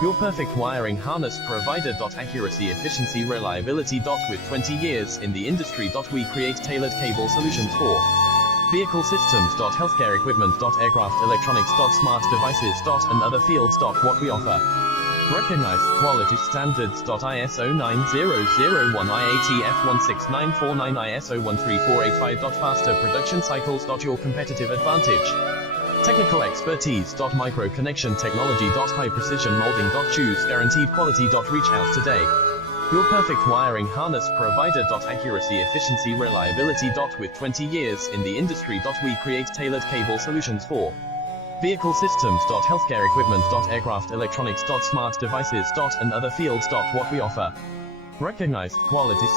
Your perfect wiring harness provider. Accuracy, efficiency, reliability. With 20 years in the industry. We create tailored cable solutions for vehicle systems. Healthcare equipment. Aircraft electronics. Smart devices. And other fields. What we offer. Recognized quality standards. ISO 9001, IATF 16949, ISO 13485. Faster production cycles. Your competitive advantage. Technical expertise. Micro connection technology. High precision molding. Choose guaranteed quality. Reach out today. Your perfect wiring harness provider. Accuracy, efficiency, reliability. With 20 years in the industry. We create tailored cable solutions for vehicle systems. Healthcare equipment. Aircraft electronics. Smart devices. And other fields. What we offer. Recognized quality standards.